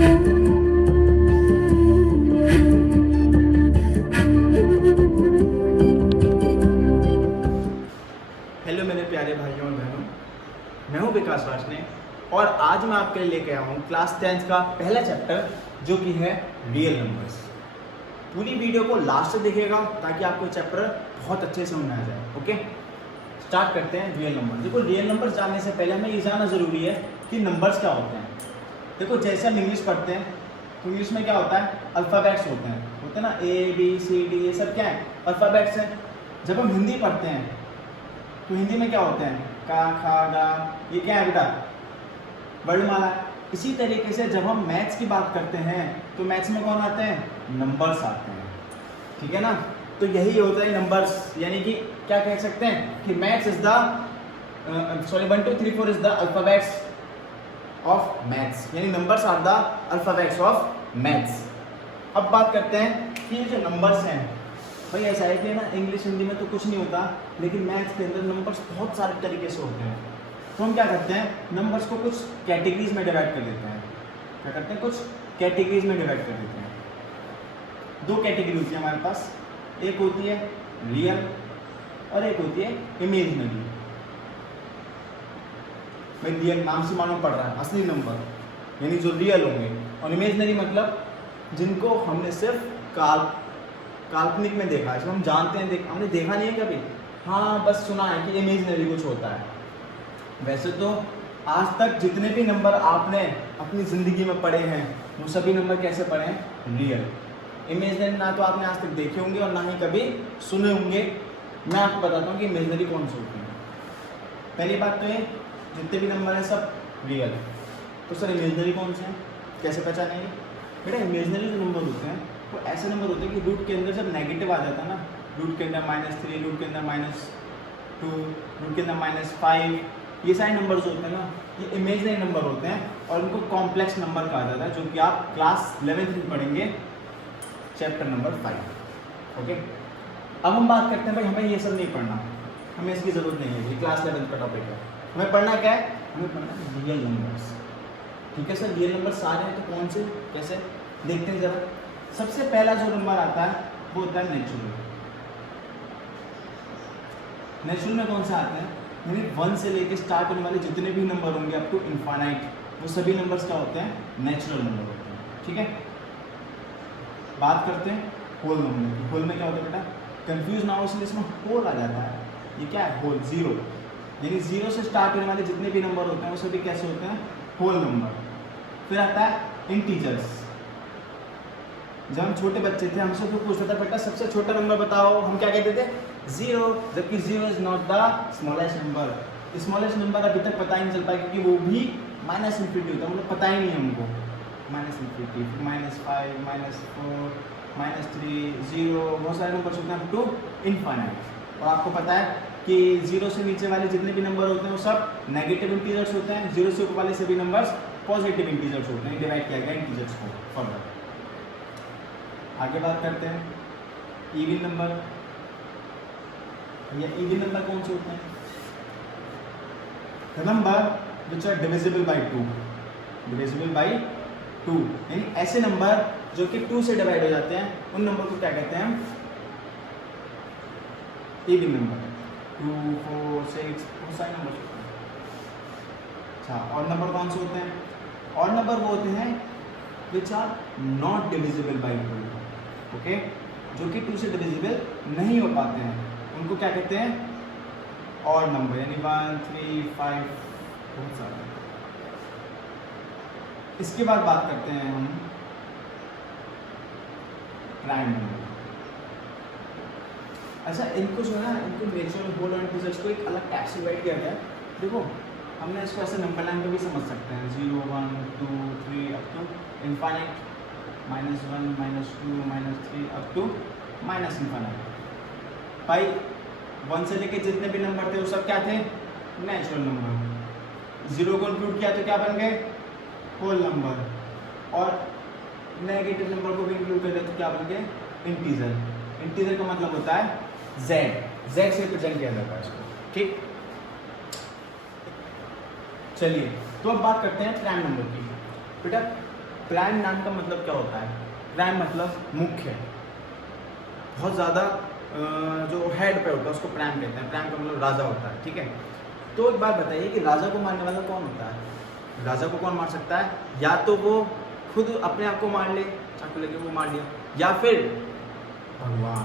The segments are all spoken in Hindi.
हेलो मेरे प्यारे भाइयों और बहनों, मैं हूं विकास वासने और आज मैं आपके लिए लेके आया हूं क्लास 10 का पहला चैप्टर जो कि है रियल नंबर्स। पूरी वीडियो को लास्ट से देखिएगा ताकि आपको चैप्टर बहुत अच्छे से समझ में आ जाए। ओके, स्टार्ट करते हैं रियल नंबर। देखो, रियल नंबर्स जानने से पहले हमें ये जानना ज़रूरी है कि नंबर्स क्या होते हैं। देखो, जैसे हम इंग्लिश पढ़ते हैं तो इंग्लिश में क्या होता है, अल्फ़ाबेट्स होते हैं ना, ABCD, ये सब क्या है, अल्फ़ाबेट्स हैं। जब हम हिंदी पढ़ते हैं तो हिंदी में क्या होते हैं, का, खा, गा, ये क्या है बेटा, वर्णमाला। इसी तरीके से जब हम मैथ्स की बात करते हैं तो मैथ्स में कौन आते हैं, नंबर्स आते हैं। ठीक है ना, तो यही होता है नंबर्स, यानी कि क्या कह सकते हैं कि maths is the 1 2 3 4 is the alphabets of maths, यानी numbers are the alphabets of maths. अब बात करते हैं कि ये जो नंबर्स हैं, भाई ऐसा है कि ना इंग्लिश हिंदी में तो कुछ नहीं होता, लेकिन मैथ्स के अंदर नंबर्स बहुत सारे तरीके से होते हैं। तो हम क्या करते हैं, नंबर्स को कुछ कैटेगरीज में डिवाइड कर देते हैं। क्या करते हैं, कुछ कैटेगरीज में डिवाइड कर देते हैं। दो कैटेगरी होती है हमारे पास, एक होती है रियल और एक होती है इमेजिनरी। भाई रियल नाम से मालूम पड़ रहा है, असली नंबर यानी जो रियल होंगे, और इमेजिनरी मतलब जिनको हमने सिर्फ काल्पनिक में देखा है, हम जानते हैं, हमने देखा नहीं है कभी, हाँ बस सुना है कि इमेजिनरी कुछ होता है। वैसे तो आज तक जितने भी नंबर आपने अपनी ज़िंदगी में पढ़े हैं वो सभी नंबर कैसे पढ़े हैं, रियल। इमेजिनरी ना तो आपने आज तक देखे होंगे और ना ही कभी सुने होंगे। मैं आपको बताता हूँ कि इमेजिनरी कौन से होते हैं। पहली बात तो ये, जितने भी नंबर हैं सब रियल। तो सर इमेजिनरी कौन से हैं, कैसे पहचानेंगे? बेटा, इमेजिनरी जो नंबर होते हैं वो ऐसे नंबर होते हैं कि रूट के अंदर जब नेगेटिव आ जाता है ना, रूट के अंदर -3, रूट के अंदर -2, रूट के अंदर -5, ये सारे नंबर्स होते हैं ना, ये इमेजिनरी नंबर होते हैं और उनको कॉम्प्लेक्स नंबर कहा जाता है, जो कि आप क्लास 11th में पढ़ेंगे, चैप्टर नंबर 5। ओके, अब हम बात करते हैं भाई हमें ये सब नहीं पढ़ना, हमें इसकी ज़रूरत नहीं है, ये क्लास 11th का टॉपिक है। हमें पढ़ना क्या है, हमें पढ़ना है रियल नंबर्स। ठीक है सर, रियल नंबर सारे हैं तो कौन से, कैसे, देखते हैं ज़रा। सबसे पहला जो नंबर आता है वो होता है नेचुरल। नेचुरल में कौन से आते हैं, यानी 1 से लेके स्टार्ट होने वाले जितने भी नंबर होंगे अप टू इनफाइनाइट, वो सभी नंबर्स क्या होते हैं, नेचुरल नंबर होते हैं। ठीक है, बात करते हैं होल नंबर की। होल में क्या होता है बेटा, कंफ्यूज ना हो इसलिए इसमें होल आ जाता है। ये क्या है, होल, जीरो, यानी 0 से स्टार्ट होने वाले जितने भी नंबर होते हैं वो सभी कैसे होते हैं, होल नंबर। फिर आता है इंटीजर्स। जब हम छोटे बच्चे थे हमसे तो पूछता था, बेटा सबसे छोटा नंबर बताओ, हम क्या कहते थे, 0, जबकि 0 is not the smallest number. Smallest number अभी तक पता ही नहीं चल पाया क्योंकि वो भी -infinity होता है, मतलब पता ही नहीं है हमको। -infinity, -5, -4, -3, 0, बहुत सारे नंबर होते हैं अप टू इनफाइनाइट। और आपको पता है कि 0 से नीचे वाले जितने भी नंबर होते हैं वो सब नेगेटिव इंटीजर्स होते हैं, 0 से ऊपर वाले सभी नंबर्स पॉजिटिव इंटीजर्स होते हैं। डिवाइड किया गया इंटीजर्स को फर्दर। आगे बात करते हैं इवन नंबर। या इवन नंबर कौन से होते हैं, the number which are divisible by 2, divisible by 2, यानी ऐसे नंबर जो कि 2 से डिवाइड हो जाते हैं, उन नंबर को क्या कहते हैं, इवन नंबर। 2, 4, 6, बहुत सारे नंबर होते हैं। अच्छा, और नंबर कौन से होते हैं, और नंबर वो होते हैं which are not divisible by 2, okay, जो कि 2 से डिविजिबल नहीं हो पाते हैं, उनको क्या कहते हैं, और नंबर, यानी 1, 3, 5, बहुत सारे। इसके बाद बात करते हैं हम प्राइम नंबर। अच्छा, इनको जो है ना, इनको नेचुरल, होल और इंटीजर्स को एक अलग टैब से डिवाइड किया गया है। देखो, हमने इसको ऐसे नंबर लाइन पे भी समझ सकते हैं, 0, 1, 2, 3 up to infinite, -1, -2, -3 up to -infinite. भाई 1 से लेके जितने भी नंबर थे वो सब क्या थे, नेचुरल नंबर। 0 को इंक्लूड किया तो क्या बन गए, होल नंबर, और नेगेटिव नंबर को भी इंक्लूड कर दिया तो क्या बन गए, इंटीजर। इंटीजर का मतलब होता है z से रिप्रेजेंट किया जाता है इसको। ठीक, चलिए तो अब बात करते हैं प्राइम नंबर की। बेटा प्राइम नाम का मतलब क्या होता है? प्राइम मतलब मुख्य, बहुत ज़्यादा जो हेड पे होता है उसको प्राइम कहते हैं। प्राइम का मतलब राजा होता है, ठीक है। तो एक बात बताइए कि राजा को मारने वाला कौन होता है? राजा को कौन मार सकता है? या तो वो खुद अपने आप को मार ले, चाकू लेके वो मार लिया, या फिर भगवान।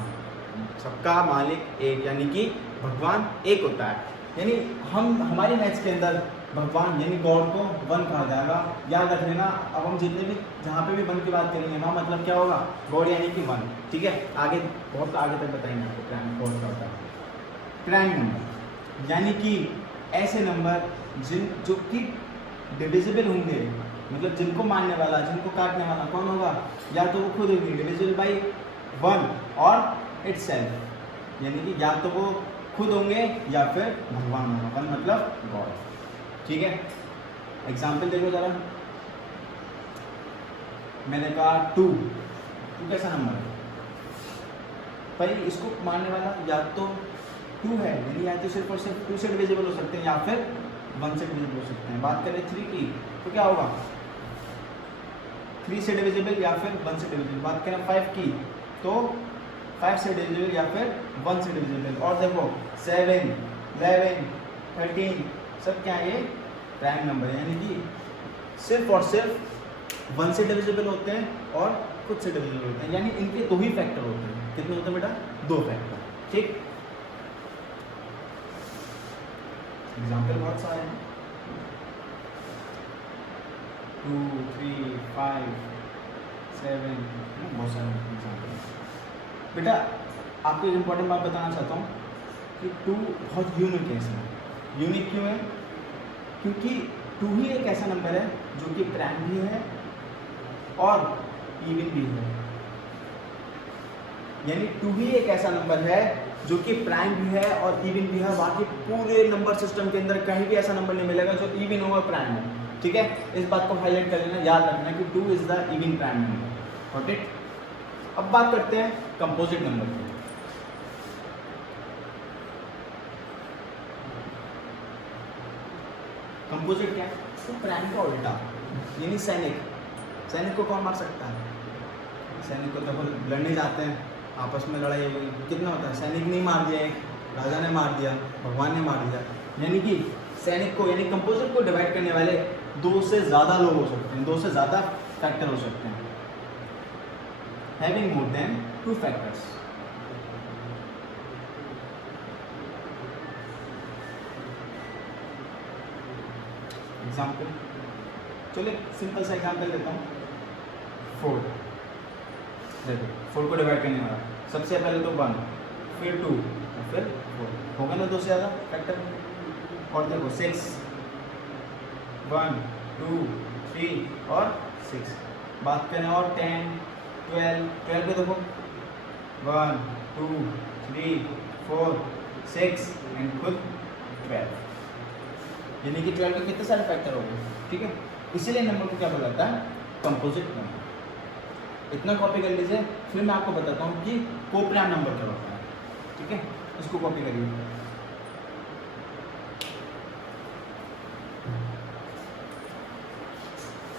सबका मालिक एक, यानी कि भगवान एक होता है। यानी हमारी मैथ्स के अंदर भगवान यानी गॉड को वन कहा जाएगा। याद रख लेना, अब हम जितने भी जहाँ पे भी वन की बात करेंगे वहाँ मतलब क्या होगा? गॉड यानी कि वन, ठीक है। आगे बहुत आगे तक बताएंगे आपको प्राइम गॉड क्या होता है। प्राइम नंबर यानी कि ऐसे नंबर जो कि डिविजिबल होंगे, मतलब जिनको मारने वाला, जिनको काटने वाला कौन होगा? या तो वो खुद होगी डिविजिबल बाई वन और इटसेल्फ, यानी कि या तो वो खुद होंगे या फिर भगवान होगा। वन मतलब गॉड, ठीक है। एग्जाम्पल देखो जरा, मैंने कहा टू कैसा नंबर है भाई? इसको मारने वाला या तो टू है, यानी या तो सिर्फ और सिर्फ टू से डिविजिबल हो सकते हैं या फिर वन से डिविजिबल हो सकते हैं। बात करें थ्री की तो क्या होगा? थ्री से डिविजिबल या फिर वन से डिविजिबल। बात करें फाइव की तो फाइव से डिविजिबल या फिर वन से डिविजिबल। और देखो 7, 11, 13 सब क्या है? ये प्राइम नंबर है, यानी कि सिर्फ और सिर्फ वन से डिविजिबल होते हैं और खुद से डिविजिबल होते हैं। यानी इनके दो ही फैक्टर होते हैं। कितने होते हैं बेटा? दो फैक्टर, ठीक। एग्जाम्पल बहुत सारे हैं, 2, 3, 5, 7, बहुत सारे एग्जाम्पल। बेटा आपको एक इम्पॉर्टेंट बात बताना चाहता हूँ कि 2 बहुत यूनिक है। इसमें यूनिक क्यों है? क्योंकि 2 ही एक ऐसा नंबर है जो कि प्राइम भी है और इवन भी है। यानी 2 ही एक ऐसा नंबर है जो कि प्राइम भी है और इवन भी है। बाकी पूरे नंबर सिस्टम के अंदर कहीं भी ऐसा नंबर नहीं मिलेगा जो इवन हो और प्राइम हो, ठीक है। इस बात को हाईलाइट कर लेना, याद रखना कि 2 is the even prime number, got it. अब बात करते हैं कंपोजिट नंबर की। कंपोजिट क्या है? तो प्राइम का उल्टा, यानी सैनिक को कौन मार सकता है? सैनिक को जब लड़ने जाते हैं, आपस में लड़ाई हुई, कितना होता है? सैनिक ने मार दिया, एक राजा ने मार दिया, भगवान ने मार दिया। यानी कि सैनिक को, यानी कंपोजिट को डिवाइड करने वाले 2 से ज़्यादा लोग हो सकते हैं, 2 से ज़्यादा फैक्टर हो सकते हैं, having more than 2 factors. Example, चलिए सिंपल सा एग्जाम्पल देता हूँ। 4, देखो 4 को डिवाइड करने वाला सबसे पहले तो 1, फिर 2 और फिर 4, होगा ना 2 से ज़्यादा फैक्टर। और देखो 6, 1, 2, 3 और 6। बात करें और 10, 12 को देखो 1, 2, 3, 4, 6 एंड खुद 12, यानी कि 12 के कितने सारे फैक्टर हो गए, ठीक है। इसीलिए नंबर को क्या बोला जाता है? Composite number. इतना कॉपी कर लीजिए, फिर मैं आपको बताता हूँ कि कोप्राइम नंबर क्या होता है, ठीक है। इसको कॉपी करिए।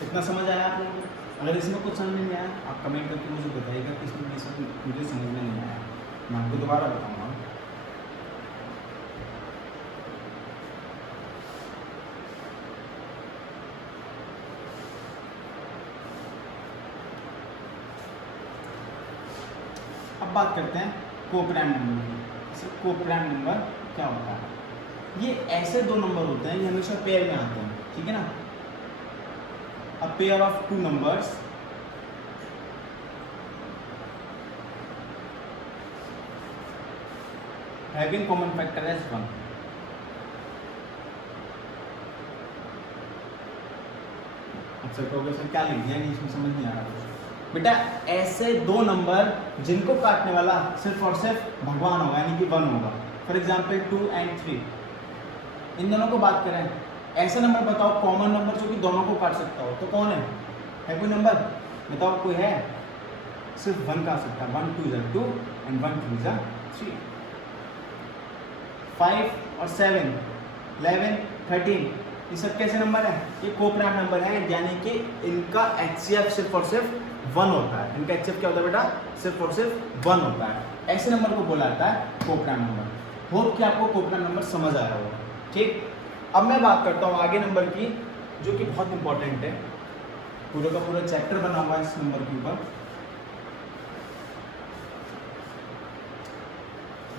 इतना समझ आया आप लोगों को? अगर इसमें कुछ समझ में नहीं आया आप कमेंट करके मुझे बताइएगा कि इसमें मुझे समझ में नहीं आया, मैं आपको दोबारा बताऊँगा। अब बात करते हैं कोप्राइम नंबर की। कोप्राइम नंबर क्या होता है? ये ऐसे 2 नंबर होते हैं, ये हमेशा पेयर में आते हैं, ठीक है ना। A pair of 2 numbers having common factor as 1। अच्छा कहोगे सर क्या लिख दिया, इसमें समझ नहीं आ रहा बेटा। ऐसे 2 नंबर जिनको काटने वाला सिर्फ और सिर्फ भगवान होगा, यानी कि 1 होगा। फॉर एग्जाम्पल 2 एंड 3, इन दोनों को बात करें, ऐसा नंबर बताओ कॉमन नंबर जो कि दोनों को काट सकता हो, तो कौन है कोई नंबर बताओ? कोई है? सिर्फ 1 काट सकता है। 1 2 is 2 एंड 1 3 is 3। 5 और 7, 11, 13 ये सब कैसे नंबर है? ये कोप्राइम नंबर है, यानी कि इनका HCF सिर्फ और सिर्फ 1 होता है। इनका HCF क्या होता है बेटा? सिर्फ और सिर्फ 1 होता है। ऐसे नंबर को बोला जाता है कोप्राइम नंबर। होप कि आपको कोप्राइम नंबर समझ आया होगा। ठीक, अब मैं बात करता हूँ आगे नंबर की, जो कि बहुत इंपॉर्टेंट है। पूरे का पूरा चैप्टर बना हुआ है इस नंबर के ऊपर।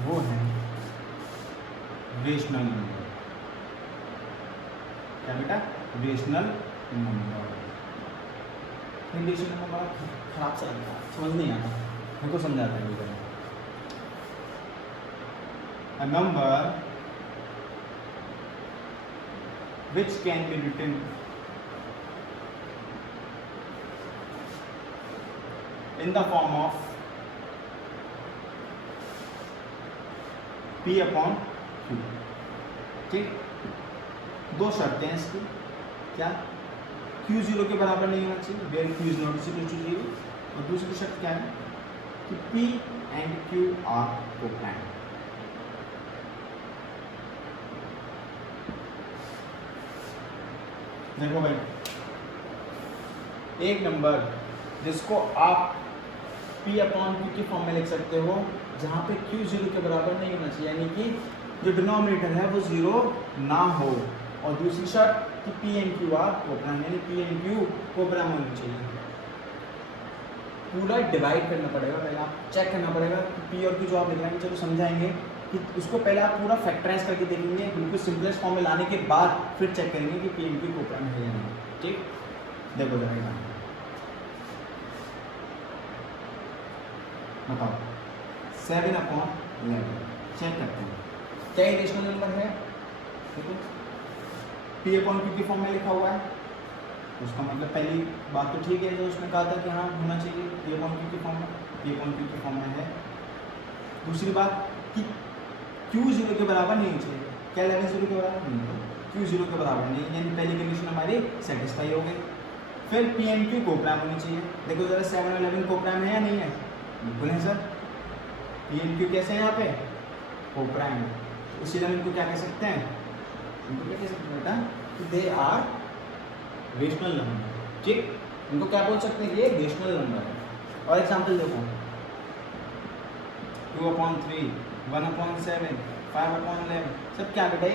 वो है रेशनल नंबर। क्या बेटा? Rational number. रेशनल नंबर बड़ा खराब सा लगता है, समझ नहीं आता, मेरे को समझाता है। A number which can be written in the form of P upon Q। ठीक, दो शर्तें हैं इसकी। क्या? Q 0 के बराबर नहीं होना चाहिए, where Q is not equal to 0। और दूसरी शर्त क्या है कि P and Q are coprime। देखो भाई, एक नंबर जिसको आप P अपॉन Q की फॉर्म में लिख सकते हो, जहाँ पे Q 0 के बराबर नहीं होना चाहिए, यानी कि जो डिनोमिनेटर है वो 0 ना हो। और दूसरी शर्त कि P and Q are coprime, यानी P and Q कोप्राइम होनी चाहिए। पूरा डिवाइड करना पड़ेगा, पहले आप चेक करना पड़ेगा कि P और Q जो आप लिख रहे हैं, चलो समझाएंगे कि उसको पहले आप पूरा फैक्टराइज करके देखेंगे, बिल्कुल सिंपलेस्ट फॉर्म में लाने के बाद फिर चेक करेंगे कि P and Q कोप्राइम है या नहीं। ठीक, देखो जरा बताओ, 7/11 चेक करते हैं क्या ये रेशनल नंबर है? देखो P अपॉन Q की फॉर्म में लिखा हुआ है, उसका मतलब पहली बात तो ठीक है, जो उसने कहा था कि हाँ होना चाहिए P अपॉन Q की फॉर्म में, P अपॉन Q की फॉर्म में है। दूसरी बात कि Q 0 के बराबर नहीं चाहिए। क्या 11 0 के बराबर नहीं, Q 0 के बराबर नहीं, यानी पहली कंडीशन हमारी सेटिस्फाई हो गई। फिर P and Q कोप्राइम होनी चाहिए। देखो जरा 7 और 11 कोप्राइम है या नहीं है? बिल्कुल है सर। P and Q कैसे हैं यहाँ पे? कोप्राइम। इसी तरह इनको क्या कह सकते हैं? इनको क्या कह सकते हैं बेटा? कि दे आर रेशनल नंबर। ठीक, इनको क्या बोल सकते हैं? ये रेशनल नंबर है। और एग्जाम्पल देखो, 2/3, 1/7, 5/11, सब क्या बेटे?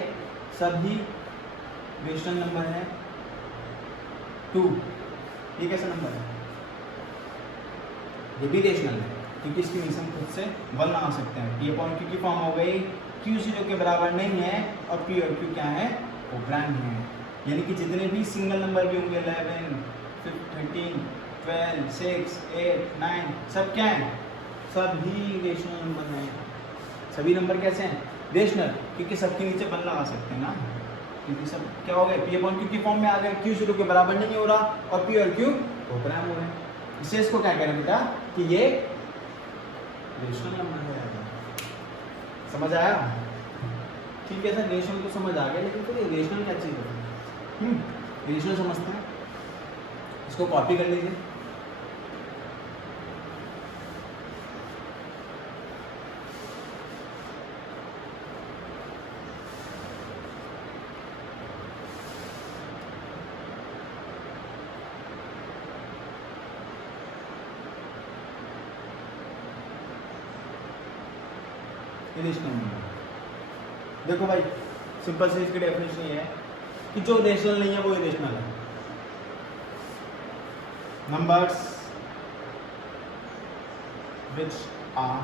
सभी रेशनल नंबर है। 2 ये कैसा नंबर है? ये भी रेशनल है, क्योंकि इसकी मीन्स हम खुद से 1 लगा सकते हैं। P अपॉन Q की फॉर्म हो गई, Q 0 के बराबर नहीं है, और P और Q क्या है? कोप्राइम है। यानी कि जितने भी सिंगल नंबर भी होंगे 11, 13, 12, 6, 8, 9, सब क्या है? सभी रेशनल नंबर हैं। सभी नंबर कैसे हैं? रेशनल, क्योंकि सबके नीचे 1 लगा सकते हैं ना, क्योंकि सब क्या हो गए? P अपॉन Q की फॉर्म में आ गए, Q 0 के बराबर नहीं हो रहा, और P और Q कोप्राइम हो गए। इससे इसको क्या कह रहे हैं बेटा? कि ये रेशनल नंबर है। समझ आया? ठीक है सर, रेशनल तो समझ आ गया, लेकिन फिर ये रेशनल क्या चीज़ है? रेशनल समझते हैं, इसको कॉपी कर लीजिए। रेशनल नंबर देखो भाई, सिंपल से इसकी डेफिनेशन ये है कि जो रेशनल नहीं है वो इरेशनल है। Numbers which are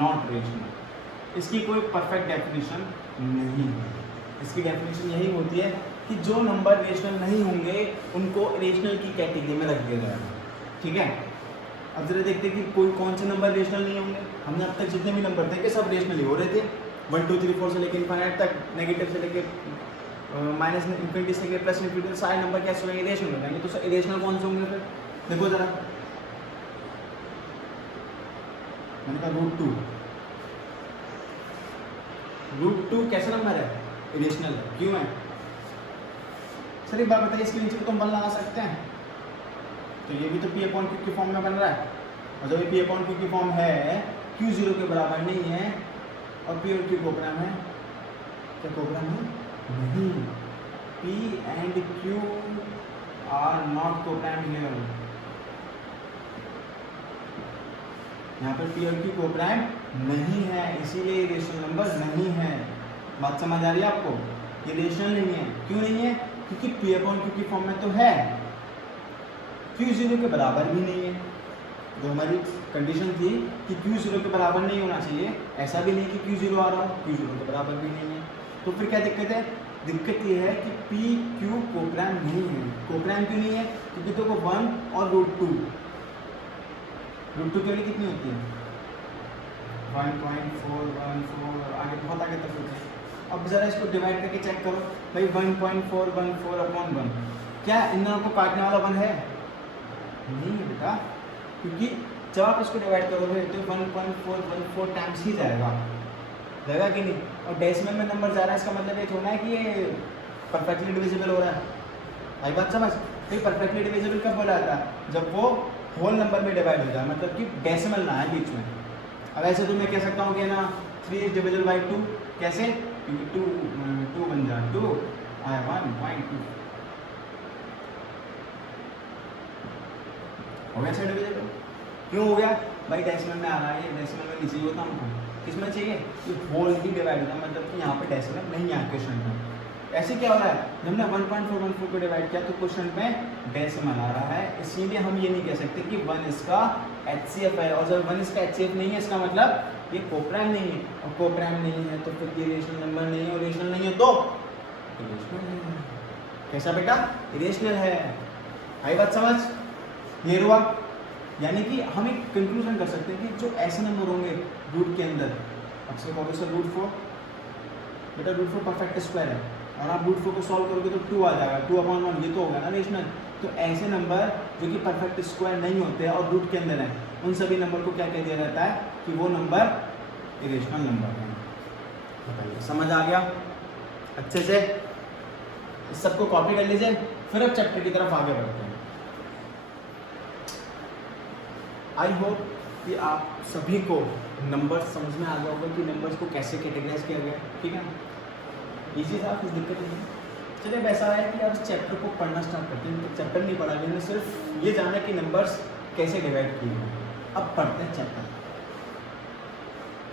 not rational, इसकी कोई परफेक्ट डेफिनेशन नहीं है। इसकी डेफिनेशन यही होती है कि जो नंबर रेशनल नहीं होंगे उनको रेशनल की कैटेगरी में रख दिया जाएगा। ठीक है, अब जरा देखते हैं कि कोई कौन से नंबर रेशनल नहीं होंगे। हमने अब तक जितने भी नंबर थे कि सब रेशनल ही हो रहे थे, 1 2 3 4 से लेकर इनफाइनाइट तक, नेगेटिव से लेकर माइनस इन्फिनिटी से लेकर प्लस इन्फिनिटी, सारे नंबर कैसे होंगे? रेशनल हो जाएंगे। तो इरेशनल कौन से होंगे फिर? देखो जरा, मैंने कहा √2 कैसा नंबर है? इरेशनल। क्यों है सर? एक बात बताइए, इसके नीचे तो हम 1 लगा सकते हैं, तो ये भी तो P अपॉन Q की फॉर्म में बन रहा है। और जब ये P अपॉन Q की फॉर्म है, Q 0 के बराबर नहीं है, और P और Q कोप्राइम है, क्या कोप्राइम है? नहीं। P and Q are not co-prime here. यहाँ पर P और Q co-prime नहीं है, इसीलिए ये रेशनल नंबर नहीं है। बात समझ आ रही है आपको? ये रेशनल नहीं है। क्यों नहीं है? क्योंकि P अपॉन Q की फॉर्म में तो है, Q 0 के बराबर भी नहीं है। जो हमारी कंडीशन थी कि Q 0 के बराबर नहीं होना चाहिए, ऐसा भी नहीं कि Q 0 आ रहा हो, Q 0 के बराबर भी नहीं है। तो फिर क्या दिक्कत है? दिक्कत ये है कि P Q कोप्राइम नहीं है। कोप्राइम क्यों नहीं है? क्योंकि तो को 1 और √2 के लिए कितनी होती है? 1.414, आगे बहुत आगे तक होती है। अब जरा इसको डिवाइड करके चेक करो भाई, 1.414 अपॉन 1, क्या इन दोनों को काटने वाला 1 है? नहीं है बेटा, क्योंकि जब आप इसको डिवाइड करोगे तो 1.414 टाइम्स ही जाएगा कि नहीं? और डेसिमल में नंबर जा रहा है, इसका मतलब ये थोड़ा है कि ये परफेक्टली डिविजिबल हो रहा है। आई बात समझ? तो परफेक्टली डिविजिबल कब बोला जाता है? जब वो होल नंबर में डिवाइड हो जाए, मतलब कि डेसिमल ना है बीच में। अब ऐसे तो मैं कह सकता हूँ कि ना 3 डिविजल बाई 2, कैसे? क्योंकि 2 बन जाए 2 आया 1.2 हो गया सर डिविजिबल। क्यों हो गया भाई? डेसिमल में आ रहा है, ये डेसिमल में नहीं चाहिए होता हमको, किसमें चाहिए? ये होल ही डिवाइड होता है, मतलब कि यहाँ पे डेसिमल नहीं है क्वेश्चन में। ऐसे क्या हो रहा है? जब हमने 1.414 को डिवाइड किया तो क्वेश्चन में डेसिमल आ रहा है, इसीलिए हम ये नहीं कह सकते कि 1 इसका HCF है। और जब 1 इसका HCF नहीं है, इसका मतलब ये कोप्राइम नहीं है, और कोप्राइम नहीं है तो फिर ये रेशनल नंबर नहीं है, और रेशनल नहीं है तो इरेशनल नहीं है। कैसा बेटा? इरेशनल है। आई बात समझ? क्लियर हुआ? यानी कि हम एक कंक्लूजन कर सकते हैं कि जो ऐसे नंबर होंगे रूट के अंदर, अक्सर कहोगे सर √4, बेटा √4 परफेक्ट स्क्वायर है, और आप √4 को सॉल्व करोगे तो 2 आ जाएगा, 2/1, ये तो होगा ना रेशनल। तो ऐसे नंबर जो कि परफेक्ट स्क्वायर नहीं होते और रूट के अंदर हैं, उन सभी नंबर को क्या कह दिया जाता है कि वो नंबर इरेशनल नंबर है। समझ आ गया अच्छे से? इस सबको कॉपी कर लीजिए, फिर अब चैप्टर की तरफ आगे बढ़ते हैं। आई होप कि आप सभी को नंबर समझ में आ गया होगा कि नंबर्स को कैसे कैटेगराइज किया गया, ठीक है? इजी था, कुछ दिक्कत नहीं है। चलिए अब ऐसा है कि आप इस चैप्टर को पढ़ना स्टार्ट करते हैं। तो चैप्टर नहीं पढ़ा, मैंने सिर्फ ये जाना कि नंबर्स कैसे डिवाइड किए हैं। अब पढ़ते हैं चैप्टर।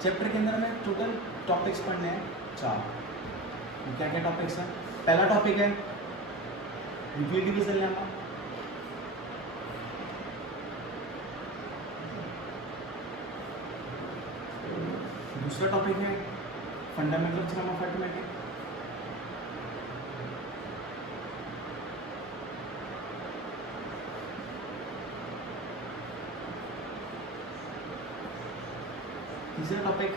चैप्टर के अंदर हमें टोटल टॉपिक्स पढ़ने हैं 4। क्या क्या टॉपिक्स हैं? पहला टॉपिक है यूक्लिड डिवीजन लेमा। दूसरा टॉपिक है फंडामेंटल थ्योरम ऑफ अरिथमेटिक। तीसरा topic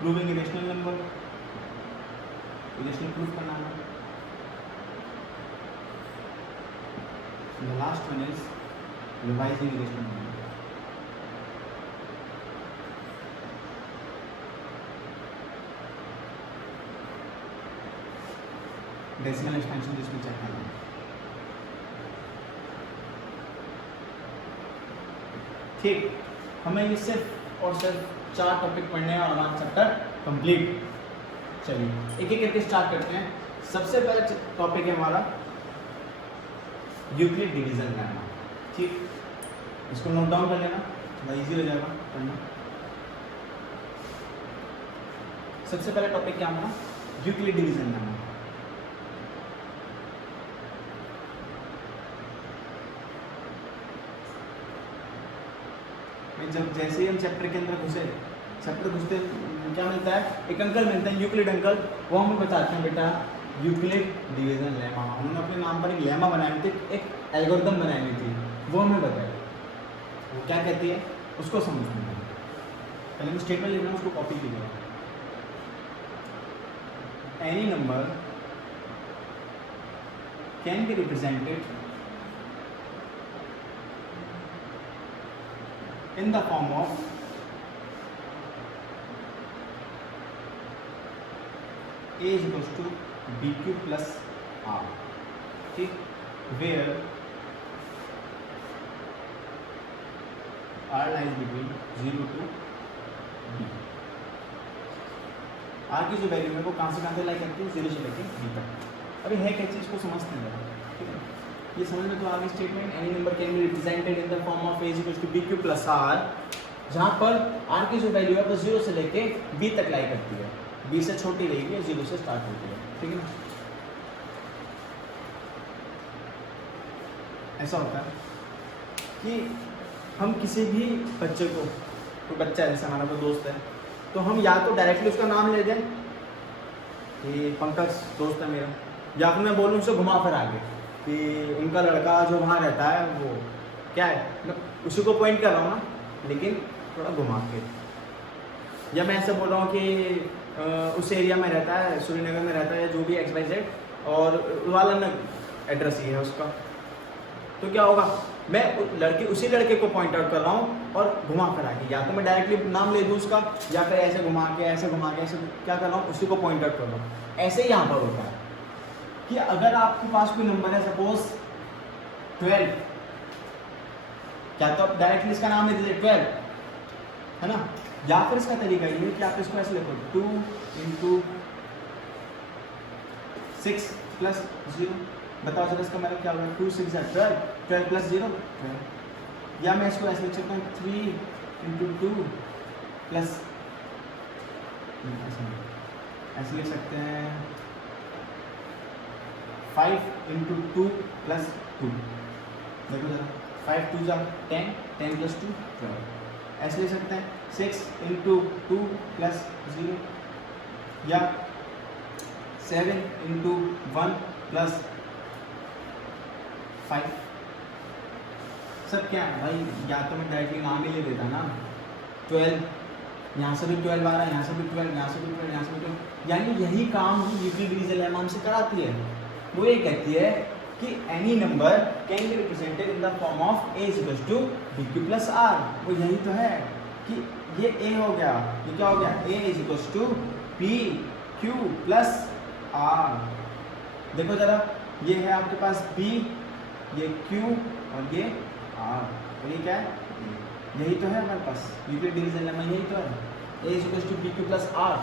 proving irrational number, irrational proof करना है। The last one is revising irrational number. Decimal expansion जिसमें चेक करना है। ठीक, हमें ये सिर्फ और सिर्फ 4 टॉपिक पढ़ने हैं और हमारा चैप्टर कंप्लीट। चलिए एक एक करके स्टार्ट करते हैं। सबसे पहला टॉपिक है हमारा यूक्लिड डिवीजन लेमा। ठीक, इसको नोट डाउन कर लेना, थोड़ा इजी हो जाएगा पढ़ना। सबसे पहला टॉपिक क्या हमारा? Euclid division lemma. जब जैसे ही हम चैप्टर के अंदर घुसे, चैप्टर घुसते क्या मिलता है? एक अंकल मिलते हैं, यूक्लिड अंकल। वो हमें बताते हैं बेटा यूक्लिड डिवीजन लेमा। उन्होंने अपने नाम पर एक लेमा बनाई थी, एक एल्गोरिथम बनाई हुई थी, वो हमें बताया। वो क्या कहती है उसको समझना है। पहले मैं स्टेटमेंट लिख रहा हूँ, उसको कॉपी कीजिएगा। Any number can be represented in the form of a is equals to bq plus r, ठीक, where r lies between 0 to b। Are की जो वैल्यू है वो कहाँ से लाई करती है, 0 से लेके बी तक। अभी है क्या चीज़ को समझते हैं जरा, ठीक है। ये समझ में तो आगे statement any number can be represented in the form of a equal to b q plus r, जहाँ पर आर की जो वैल्यू है वो 0 से लेके बी तक लाई करती है, बी से छोटी रहेगी और 0 से स्टार्ट होती है, ठीक है ना। ऐसा होता है कि हम किसी भी बच्चे को, कोई बच्चा है जैसे हमारा कोई दोस्त है, तो हम या तो डायरेक्टली उसका नाम ले दें कि पंकज दोस्त है मेरा, या फिर मैं बोलूँ उससे घुमा फिर आगे कि उनका लड़का जो वहाँ रहता है वो क्या है, मतलब उसी को पॉइंट कर रहा हूँ ना, लेकिन थोड़ा घुमा के। या मैं ऐसे बोल रहा हूँ कि उस एरिया में रहता है, श्रीनगर में रहता है, जो भी XYZ, और वाला एड्रेस ही है उसका, तो क्या होगा, मैं उसी लड़के को पॉइंट आउट कर रहा हूँ और घुमा कर आके, या तो मैं डायरेक्टली नाम ले दूँ उसका, या फिर ऐसे घुमा के ऐसे क्या कर रहा हूँ, उसी को पॉइंट आउट कर रहा हूँ। ऐसे ही यहाँ पर होता है कि अगर आपके पास कोई नंबर है सपोज 12, क्या तो आप डायरेक्टली इसका नाम ले दीजिए 12, है ना, या फिर इसका तरीका ये है कि आप इसको ऐसे लिखो 2 × 6 + 0, बताओ जरा इसका मतलब क्या होगा, 2 × 6 = 12, 12 + 0 12। या मैं इसको ऐसे लिख सकता हूँ 3 × 2 प्लस, ऐसे लिख सकते हैं 5 × 2 + 2, देखो जरा 5 × 2 = 10, 10 + 2 12। ऐसे लिख सकते हैं 6 × 2 + 0, या 7 × 1 + 5। सब क्या है भाई, या तो मैं डायरेक्टली नाम ही ले देता ना, 12, यहाँ से भी 12 आ रहा है, यहाँ से भी 12, यहाँ से भी 12, यहाँ से भी 12, यानी यही काम यूक्लिड डिवीजन लेमा हमसे कराती है। वो ये कहती है कि any number can be represented in the form of a = bq + r। वो यही तो है कि ये a हो गया, ये क्या हो गया, a = bq + r। देखो जरा, ये है आपके पास b, ये q और ये r, और ये क्या है, यही तो है हमारे पास यूक्लिड डिवीजन लेमा, यही तो है a = bq + r,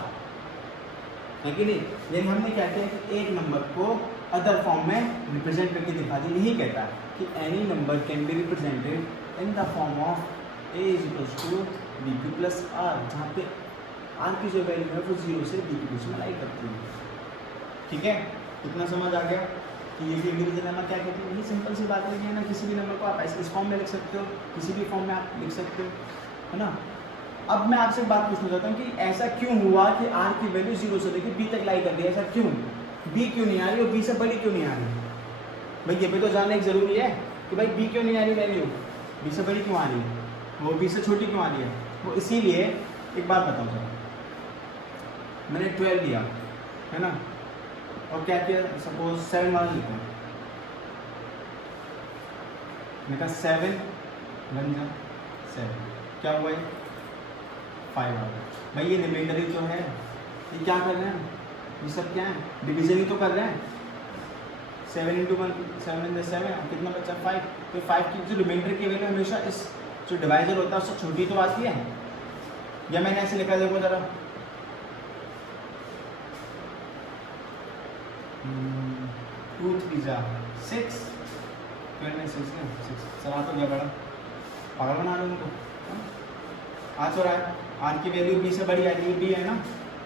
है कि नहीं। यानी हमने क्या किया कि एक नंबर को अदर फॉर्म में रिप्रेजेंट करके दिखा दी। यही कहता है कि any number can be represented in the form of a = bq + r, जहाँ पे r की जो वैल्यू है वो 0 से b के बीच में लाई करती है, ठीक है। इतना समझ आ गया कि ये डिवीजन लेमा क्या कहती है। यही सिंपल सी बात है ना, किसी भी नंबर को आप ऐसे इस फॉर्म में लिख सकते हो, किसी भी फॉर्म में आप लिख सकते हो, है ना। अब मैं आपसे एक बात पूछना चाहता हूँ कि ऐसा क्यों हुआ कि r की वैल्यू 0 से लेकर b तक लाई कर दी, ऐसा क्यों, b क्यों नहीं आ रही और b से बड़ी क्यों नहीं आ रही। भाई ये भी तो जानना एक ज़रूरी है कि भाई b क्यों नहीं आ रही वैल्यू, b से बड़ी क्यों आ रही है, वो b से छोटी क्यों आ रही है। वो इसीलिए एक बात बताओ जरा, मैंने 12 दिया है ना, और क्या किया, सपोज 7 वाला लिखा, मैंने कहा 7 बन जा 7, क्या हुआ, 5 आ गया। भाई ये रिमाइंडर ही तो है, ये क्या कर रहे हैं, ये सब क्या है, डिवीजन ही तो कर रहे हैं। 7 × 1 7 × 7 कितना बचा 5, तो 5 की जो रिमाइंडर की वैल्यू हमेशा इस जो डिवाइजर होता है उससे छोटी तो आती है। या मैंने ऐसे लिखा, देखो जरा 2 × 3 = 6, 12 में 6 सर आ तो गया बड़ा, पागल बना लो उनको, आ तो रहा है। आर की वैल्यू बी से बड़ी आ रही है, बी है ना,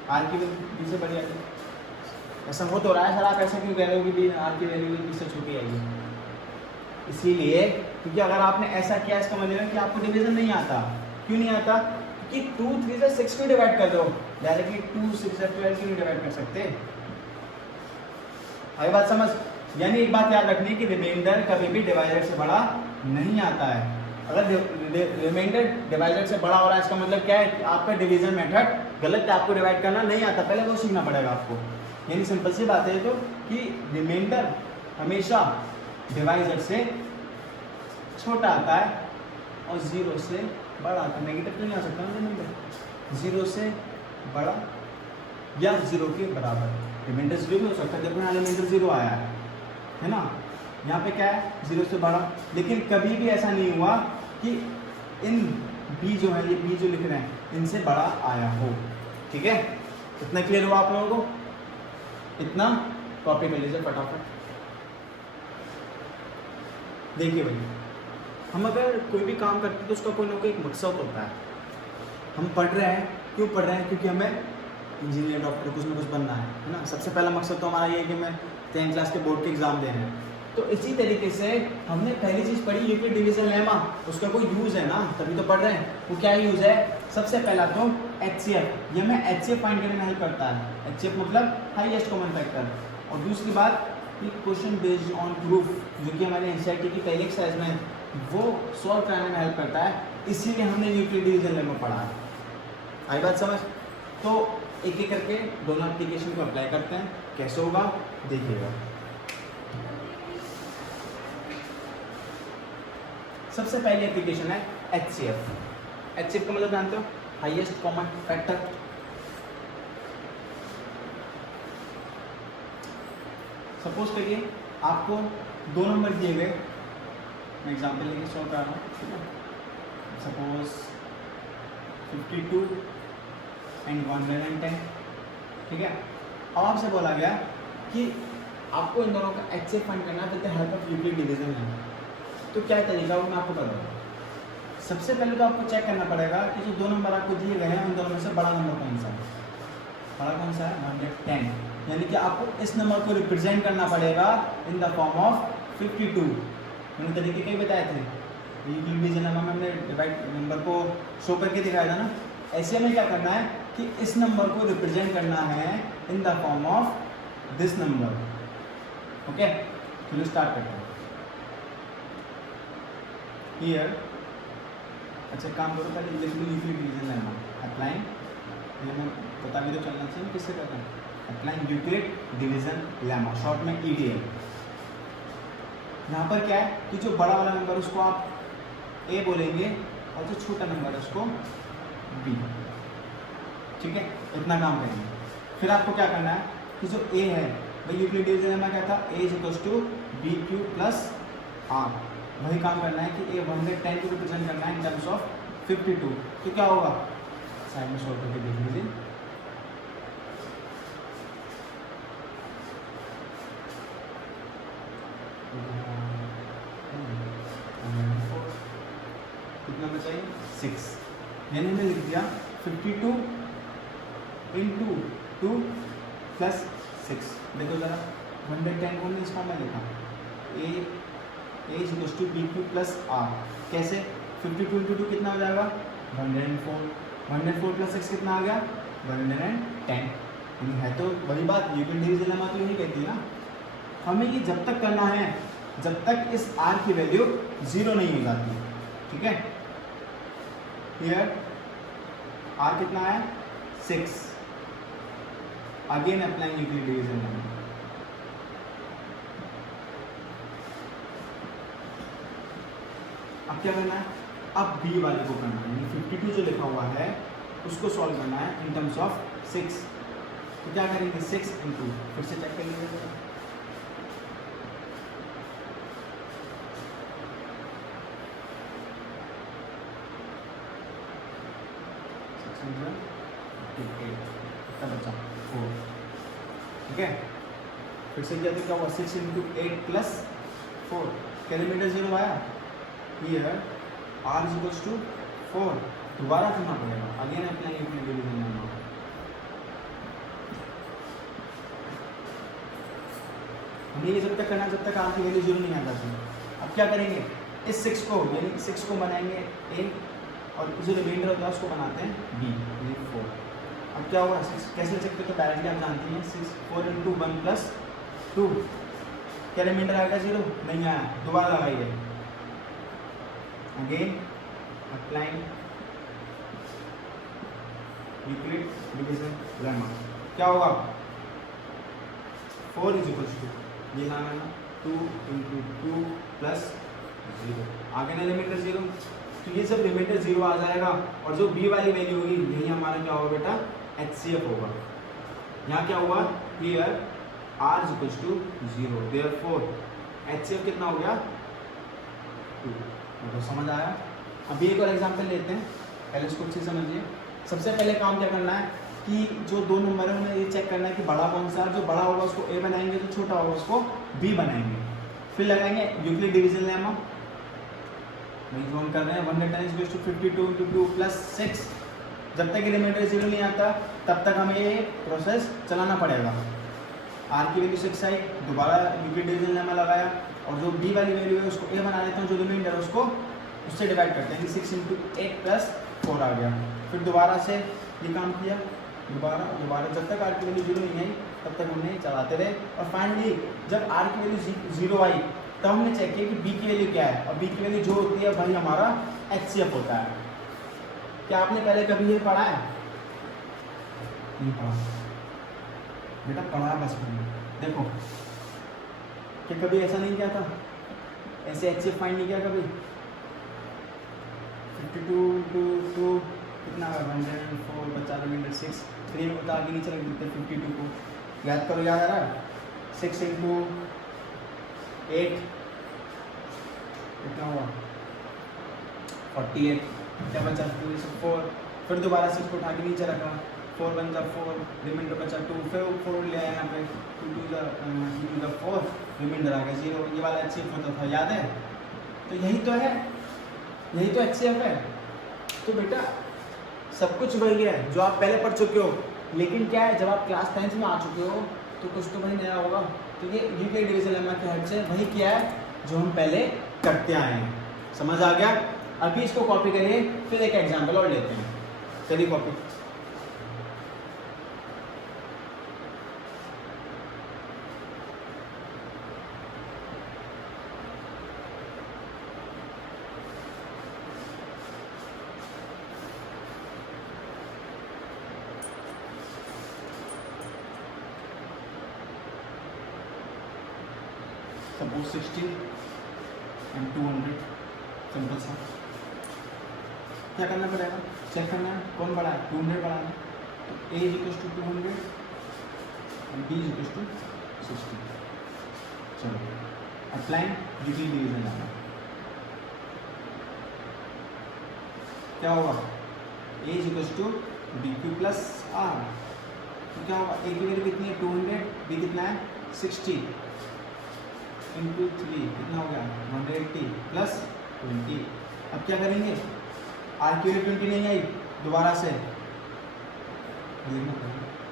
आर की वैल्यू बी से बड़ी आ रही है, ऐसा हो तो रहा है सर, आप ऐसा क्यों कह रहे हो कि बी आर की वैल्यू बी से छोटी आई है। इसीलिए क्योंकि अगर आपने ऐसा किया इसका मतलब है कि आपको डिवीजन नहीं आता। क्यों नहीं आता, कि 2 3 से 6 क्यों डिवाइड कर दो, डायरेक्टली 2 6 से 12 क्यों डिवाइड कर सकते। आई बात समझ। यानी एक बात याद रखनी कि रिमाइंडर कभी भी डिवाइडर से बड़ा नहीं आता है। अगर रिमाइंडर डिवाइडर से बड़ा हो रहा है इसका मतलब क्या है कि आपका डिवीजन मेथड गलत है, आपको डिवाइड करना नहीं आता, पहले वो सीखना पड़ेगा आपको। यानी सिंपल सी बात है तो कि रिमाइंडर हमेशा डिवाइडर से छोटा आता है और 0 से बड़ा आता है। नेगेटिव तो नहीं आ सकता ना रिमाइंडर, 0 से बड़ा या 0 के बराबर। रिमाइंडर 0 भी हो सकता है, देखो यहाँ रिमाइंडर 0 आया है ना, यहाँ पे क्या है 0 से बड़ा। लेकिन कभी भी ऐसा नहीं हुआ कि इन b जो है, ये b जो लिख रहे हैं इनसे बड़ा आया हो, ठीक है। इतना क्लियर हुआ आप लोगों को? इतना कॉपी कर लीजिए फटाफट। देखिए भाई, हम अगर कोई भी काम करते हैं तो उसका कोई ना कोई एक मकसद होता है। हम पढ़ रहे हैं, क्यों पढ़ रहे हैं? क्योंकि हमें इंजीनियर, डॉक्टर, कुछ ना कुछ बनना है ना। सबसे पहला मकसद तो हमारा ये है कि हमें 10th क्लास के बोर्ड के एग्जाम देने हैं। तो इसी तरीके से हमने पहली चीज़ पढ़ी यूक्लिड डिवीजन लेमा, उसका कोई यूज़ है ना, तभी तो पढ़ रहे हैं। वो क्या यूज़ है? सबसे पहला तो HCF, ये हमें HCF फाइंड करने में हेल्प करता है। HCF मतलब हाईएस्ट कॉमन फैक्टर। और दूसरी बात, क्वेश्चन बेस्ड ऑन प्रूफ, जो कि हमारे एनसीईआरटी की पहले एक्सरसाइज में वो सॉल्व कराने में हेल्प करता है, इसीलिए हमने यूक्लिड डिवीजन लेमा पढ़ा है। आई बात समझ? तो एक एक करके दोनों एप्लीकेशन को अप्लाई करते हैं। कैसे होगा देखिएगा। सबसे पहली एप्लीकेशन है HCF। HCF का मतलब जानते हो? Highest common factor. सपोज करिए आपको दो नंबर दिए गए, मैं एग्जांपल लेके सॉल्व कर रहा हूँ, ठीक है। सपोज 52 एंड 110, ठीक है। अब आपसे बोला गया कि आपको इन दोनों का HCF फाइंड करना है with the help of Euclid division lemma. तो क्या तरीका वो मैं आपको बताऊँगा। सबसे पहले तो आपको चेक करना पड़ेगा कि जो दो नंबर आपको दिए गए हैं उन दोनों में से बड़ा नंबर कौन सा है। बड़ा कौन सा है? 110। यानी कि आपको इस नंबर को रिप्रेजेंट करना पड़ेगा इन द फॉर्म ऑफ 52। मैंने तरीके कई बताए थे, यूक्लिड डिवीजन लेमा में हमने राइट नंबर को शो करके दिखाया था ना। ऐसे में क्या करना है कि इस नंबर को रिप्रेजेंट करना है इन the form of this number. Okay, चलो स्टार्ट करते हैं। हियर, अच्छा काम करो पहले यूक्लिड डिवीजन लेमा अप्लाइंग, ये मैं बता भी तो चलना चाहिए किससे करना है। Applying Euclid division lemma, short में EDL। यहाँ पर क्या है कि जो बड़ा वाला नंबर उसको आप A बोलेंगे और जो छोटा नंबर है उसको B, ठीक है। इतना काम करेंगे। फिर आपको क्या करना है कि जो A है भाई, यूक्लिड डिवीजन लेमा क्या था? A = BQ + R। वही काम करना है कि A 110 को रिप्रेजेंट करना है इन टर्म्स ऑफ 52। तो क्या होगा? साइड में शॉर्ट करके देख लीजिए। कितना बचाइए? 6। मैंने इन्हें लिख दिया 52 × 2 + 6। देखो जरा 110 को इस फॉर्म में लिखा, A = BQ + R। कैसे? 52 × 2 कितना हो जाएगा? 104। 104 + 6 कितना आ गया? 110। है तो वही बात, यूक्लिड डिवीजन लेमा तो यही कहती है ना। हमें ये जब तक करना है जब तक इस R की वैल्यू 0 नहीं हो जाती, ठीक है। हियर R कितना है? 6। Again applying Euclid division lemma. अब क्या करना है? अब B वाले को करना है, यानी 52 जो लिखा हुआ है उसको सॉल्व करना है इन टर्म्स ऑफ 6। तो क्या करेंगे? 6 × 2, फिर से चेक कर लीजिए। बचा 4, ठीक है। फिर से किया तो क्या हुआ? 6 × 8 + 4, कैलकुलेटर 0 आया। हियर R = 4, दोबारा करना पड़ेगा। Again apply Euclid division lemma. हमें ये जब तक करना जब तक R की वैल्यू 0 नहीं आ जाती। अब क्या करेंगे? इस 6 को, यानी 6 को बनाएंगे A और जो रिमाइंडर होता है उसको बनाते हैं B, यानी 4। अब क्या होगा? 6 कैसे लिख सकते हो? तो डायरेक्टली आप जानते हैं 6 4 × 1 + 2, क्या रिमाइंडर आएगा? 0 नहीं आया, दोबारा लगाइए। Again applying Euclid division lemma. क्या होगा? 4 = ये नाम है ना 2 × 2 + 0। आगे ना रिमाइंडर 0, तो ये सब रिमाइंडर 0 आ जाएगा और जो B वाली वैल्यू होगी यही हमारा क्या होगा बेटा? HCF होगा। यहाँ क्या हुआ? हियर R = 0, देयरफॉर HCF कितना हो गया? 2। तो समझ आया? अभी एक और एग्जांपल लेते हैं, पहले इसको अच्छे समझिए। सबसे पहले काम क्या करना है कि जो दो नंबर है उन्हें ये चेक करना है कि बड़ा कौन सा है। जो बड़ा होगा उसको ए बनाएंगे, जो छोटा होगा उसको बी बनाएंगे। फिर लगाएंगे यूक्लिड डिवीजन लेमा, वही जो हम कर रहे हैं 110 × 52 × 2 + 6। जब तक रिमाइंडर 0 नहीं आता तब तक हमें ये प्रोसेस चलाना पड़ेगा। आर की वैल्यू 6 आई, दोबारा यूक्लिड डिवीजन लेमा लगाया और जो बी वाली वैल्यू है उसको ए बना लेते हैं, जो रिमाइंडर है उसको उससे डिवाइड करते हैं कि 6 × 8 + 4 आ गया। फिर दोबारा से ये काम किया, दोबारा जब तक आर की वैल्यू 0 नहीं आई तब तक हमने चलाते रहे। और फाइनली जब आर की वैल्यू 0 आई तब हमने चेक किया कि बी की वैल्यू क्या है, और बी की वैल्यू जो होती है वही हमारा HCF होता है। क्या आपने पहले कभी ये पढ़ा है? नहीं पढ़ा बेटा, पढ़ा बस मैंने। देखो कि कभी ऐसा नहीं किया था, ऐसे HCF फाइंड नहीं किया कभी। 52 × 2 कितना है 104 बचा रिमाइंडर 6, 3 में तो आगे नीचे रख देते 52 को। याद करो, याद आ रहा है? 6 × 8 कितना हुआ 48, क्या बचा 4। फिर दोबारा 6 को उठा के नीचे रखा, 4 × 1 = 4, रिमाइंडर बचा 2। फिर 4 ले आया यहाँ पे 2 × 4, रिमाइंडर आ गया 0। ये वाला HCF होता था, याद है? तो यही तो है, यही तो HCF है। तो बेटा सब कुछ वही है जो आप पहले पढ़ चुके हो, लेकिन क्या है जब आप क्लास 10th में आ चुके हो तो कुछ तो वही नया होगा। तो ये यूक्लिड डिवीजन लेमा के हेल्प से वही किया है जो हम पहले करते आए हैं। समझ आ गया? अभी इसको कॉपी करिए, फिर एक एग्जाम्पल और लेते हैं। चलिए कॉपी। सपोज 60 × 200, सिंपल सा। क्या करना पड़ेगा? चेक करना है कौन बड़ा है, 200 बड़ा है। तो A = 200 और B = 60। चलो अप्लाई यूक्लिड डिवीजन लेमा। क्या होगा? A = BQ + R। तो क्या होगा? A की वैल्यू कितनी है 200, B कितना है 60 × 3 कितना हो गया 180 + 20। अब क्या करेंगे? आर की वैल्यू 20 नहीं आई, दोबारा से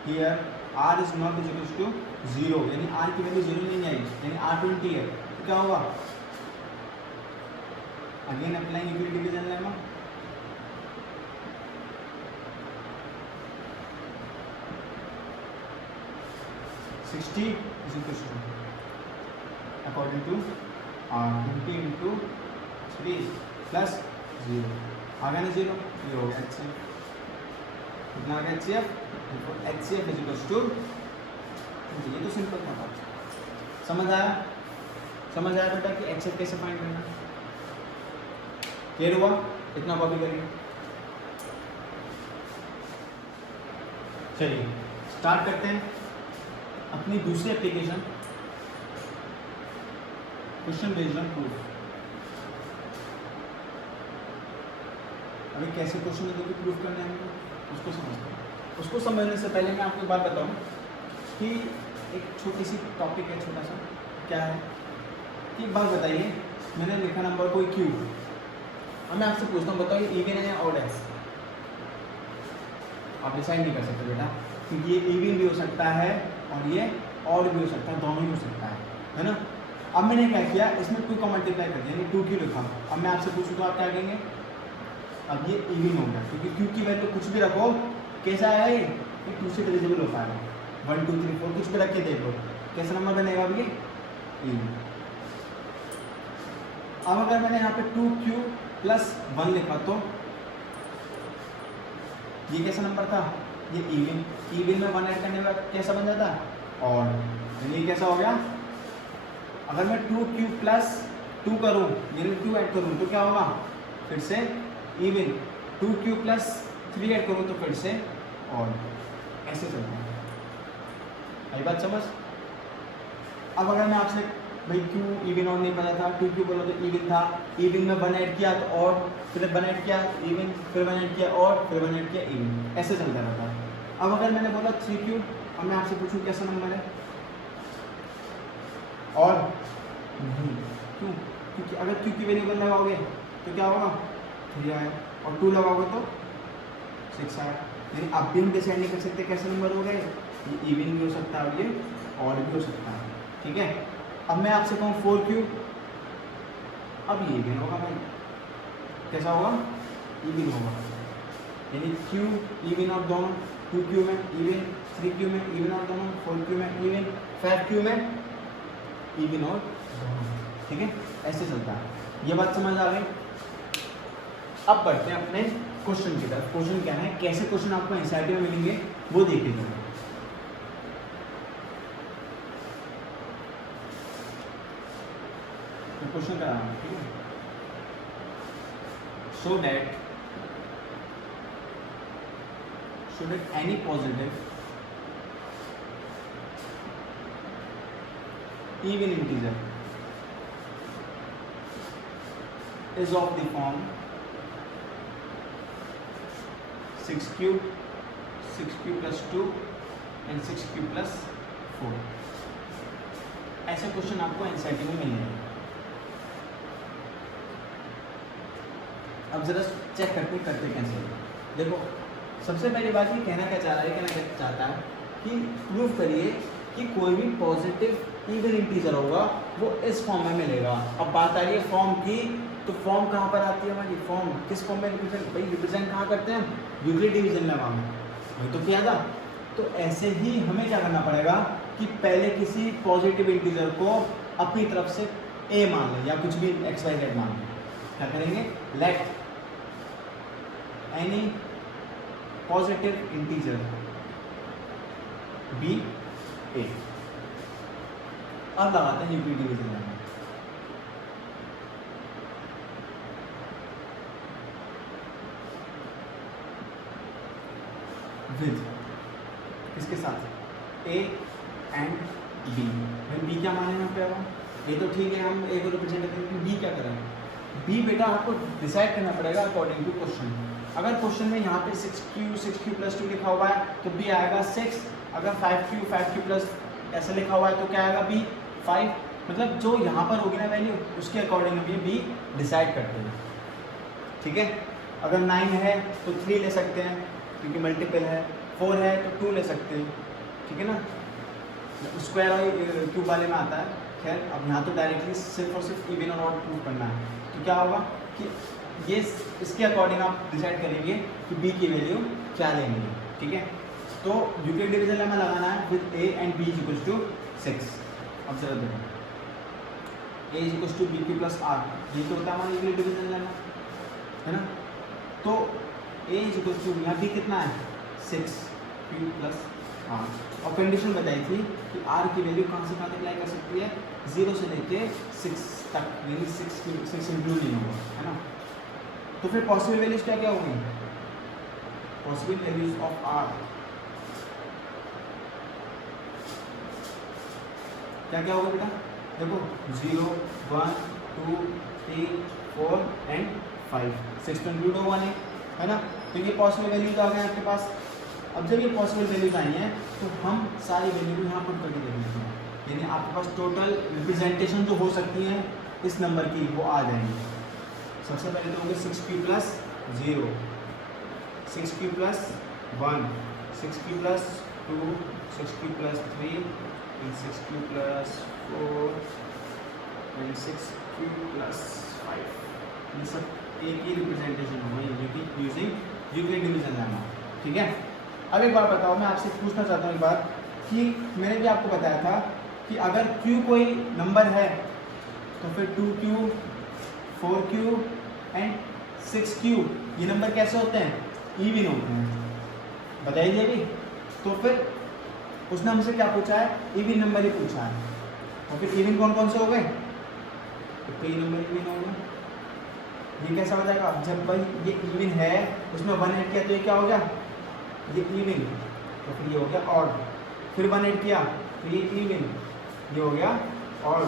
here R is not equal to 0, यानी R की वैल्यू 0 नहीं आई, यानी R 20 है। तो क्या होगा? Again applying Euclid division lemma. according to R 20 × 3 + 0 आ गया ना 0, ये हो गया HCF। कितना आ गया HCF? HCF = ये तो सिंपल था बात। समझ आया? समझ आया बेटा कि HCF कैसे फाइंड करना? क्लियर हुआ? इतना कॉपी करिए। चलिए स्टार्ट करते हैं अपनी दूसरी application, question based on proof. अभी कैसे क्वेश्चन देके प्रूफ करना है उसको समझते हैं। उसको समझने से पहले मैं आपको एक बात बताऊं कि एक छोटी सी टॉपिक है, छोटा सा। क्या है कि एक बात बताइए, मैंने लिखा नंबर कोई Q, और मैं आपसे पूछता हूँ बताओ ये इवन है या ऑड है? आप डिसाइड नहीं कर सकते बेटा, क्योंकि ये इवन भी हो सकता है और ये ऑड भी हो सकता है, दोनों ही हो सकता है ना। अब मैंने क्या किया, इसमें 2 का मल्टीप्लाई कर दिया, यानी 2Q लिखा। अब मैं आपसे पूछूँ तो आप क्या कहेंगे? अब ये इवन हो गया, क्योंकि Q की वैल्यू कुछ भी रखो, कैसा है ये 2 से डिविजिबल होता है। 1 2 3 4 कुछ भी रख के देख लो, कैसा नंबर बनेगा अब ये इवन। अब अगर मैंने यहाँ पे 2Q + 1 लिखा तो ये कैसा नंबर था? ये इवन। इवन में 1 ऐड करने का कैसा बन जाता? ऑड। यानी कैसा हो गया? अगर मैं 2Q + 2 करूँ, यानी 2 ऐड करूँ तो क्या होगा? फिर से इवन। 2Q + 3 ऐड करूँ तो फिर से ऑड। ऐसे चलता है। आई बात समझ? अब अगर मैं आपसे भाई Q इवन ऑड नहीं पता था, 2Q बोलो तो इवन था, इवन में 1 ऐड किया तो ऑड, फिर 1 ऐड किया इवन, फिर 1 ऐड किया ऑड, फिर 1 ऐड किया इवन, ऐसे चलता रहता है। अब अगर मैंने बोला 3q, अब मैं आपसे पूछूं कैसा नंबर है, और नहीं, क्यों? क्योंकि अगर q की वैल्यू 1 लगाओगे तो क्या होगा 3 आए, और 2 लगाओगे तो 6 आए। यानी अब भी हम डिसाइड नहीं कर सकते कैसे नंबर हो गए, ये इवन भी हो सकता है और ये ऑड भी हो सकता है, ठीक है। अब मैं आपसे कहूँ 4q, अब ये इवन होगा भाई, कैसा होगा, इवन होगा, यानी q इवन और दोनों, 2q में इवन, 3q में इवन और दोनों, 4q में इवन, 5q में इवन और दोनों, ठीक है। ऐसे चलता है, ये बात समझ आ गई। अब बढ़ते हैं अपने क्वेश्चन की तरफ। क्वेश्चन क्या है, कैसे क्वेश्चन आपको एनसीईआरटी में मिलेंगे वो देखिए। क्वेश्चन का नाम, ठीक है, so that any positive even integer is of the form 6q plus 2 and 6q plus 4। ऐसे क्वेश्चन आपको एनसीईआरटी में मिलेंगे। अब जरा चेक करते कैसे। देखो सबसे पहली बात ये कहना क्या चाहता है कि प्रूव करिए कि कोई भी पॉजिटिव इवन इंटीजर होगा वो इस फॉर्म में मिलेगा। अब बात आ रही है फॉर्म की, तो फॉर्म कहाँ पर आती है हमारी, फॉर्म किस फॉर्म में रिप्रेजेंट कहाँ करते हैं, यूक्लिड डिवीजन लेमा में, वही तो किया था। तो ऐसे ही हमें क्या करना पड़ेगा कि पहले किसी पॉजिटिव इंटीजर को अपनी तरफ से a मान लें या कुछ भी xyz मान लें। क्या करेंगे, let any positive integer be a, अब लगाते हैं यूक्लिड डिवीजन लेमा। विद किसके साथ, a एंड b। भाई b क्या माने यहाँ पे, अब ये तो ठीक है हम a को रिप्रेजेंट करते हैं, b क्या करें, b बेटा आपको डिसाइड करना पड़ेगा अकॉर्डिंग टू क्वेश्चन। अगर क्वेश्चन में यहाँ पे 6q प्लस 2 लिखा हुआ है तो b आएगा 6, अगर 5q प्लस ऐसा लिखा हुआ है तो क्या आएगा b 5, मतलब जो यहाँ पर होगी ना वैल्यू उसके अकॉर्डिंग हम ये b डिसाइड करते हैं, ठीक है। अगर 9 है तो 3 ले सकते हैं क्योंकि मल्टीपल है, 4 है तो 2 ले सकते हैं, ठीक है ना, स्क्वायर और क्यूब वाले में आता है। खैर अब यहाँ तो डायरेक्टली सिर्फ और सिर्फ इवन और ऑड प्रूव करना है, तो क्या होगा कि ये इसके अकॉर्डिंग आप डिसाइड करेंगे कि b की वैल्यू क्या लेंगे, ठीक है। तो यूक्लिड डिवीजन लेमा लगाना है with a and b is equals to 6। अब जरा देखो a is equals to b q plus r, ये तो होता है हमारा यूक्लिड डिवीजन लेमा, है ना। तो a इज इक्वल्स टू यहाँ b कितना है 6q प्लस r, और कंडीशन बताई थी कि r की वैल्यू कहाँ से कहाँ तक लाई कर सकती है, 0 से लेके 6 तक, यानी 6 इंक्लूड नहीं होगा, है ना। तो फिर पॉसिबल वैल्यूज क्या क्या होंगी, पॉसिबल वैल्यूज ऑफ r क्या क्या होगा बेटा, देखो 0 1 2 3 4 एंड 5, 6 तो इंक्लूड होगा नहीं, है ना। तो ये पॉसिबल वैल्यूज आ गए आपके पास। अब जब ये पॉसिबल वैल्यूज आई हैं तो हम सारी वैल्यू यहाँ पुट करके देख लेते हैं, यानी आपके पास टोटल रिप्रेजेंटेशन जो हो सकती हैं इस नंबर की वो आ जाएंगी। सबसे पहले तो होंगे 6q plus 0, 6q plus 1, 6q plus 2, 6q plus 3, 6q plus 4 and 6q plus 5। ये सब एक ही रिप्रेजेंटेशन होगी यूजिंग यूक्लिड डिवीजन लेमा, ठीक है। अब एक बात बताओ, मैं आपसे पूछना चाहता हूँ एक बात कि मैंने भी आपको बताया था कि अगर q कोई नंबर है तो फिर 2q 4q एंड 6q ये नंबर कैसे होते हैं, इवन होते हैं, बताइए अभी। तो फिर उसने हमसे क्या पूछा है, इवन नंबर ही पूछा है, और फिर इवन कौन कौन से हो गए, तो कई नंबर इवन हो गए। ये कैसा हो जाएगा, जब भाई ये इवन है उसमें 1 ऐड किया तो ये क्या हो गया, ये इवन, तो फिर ये हो गया ऑड, फिर 1 ऐड किया तो ये इवन, ये हो गया ऑड,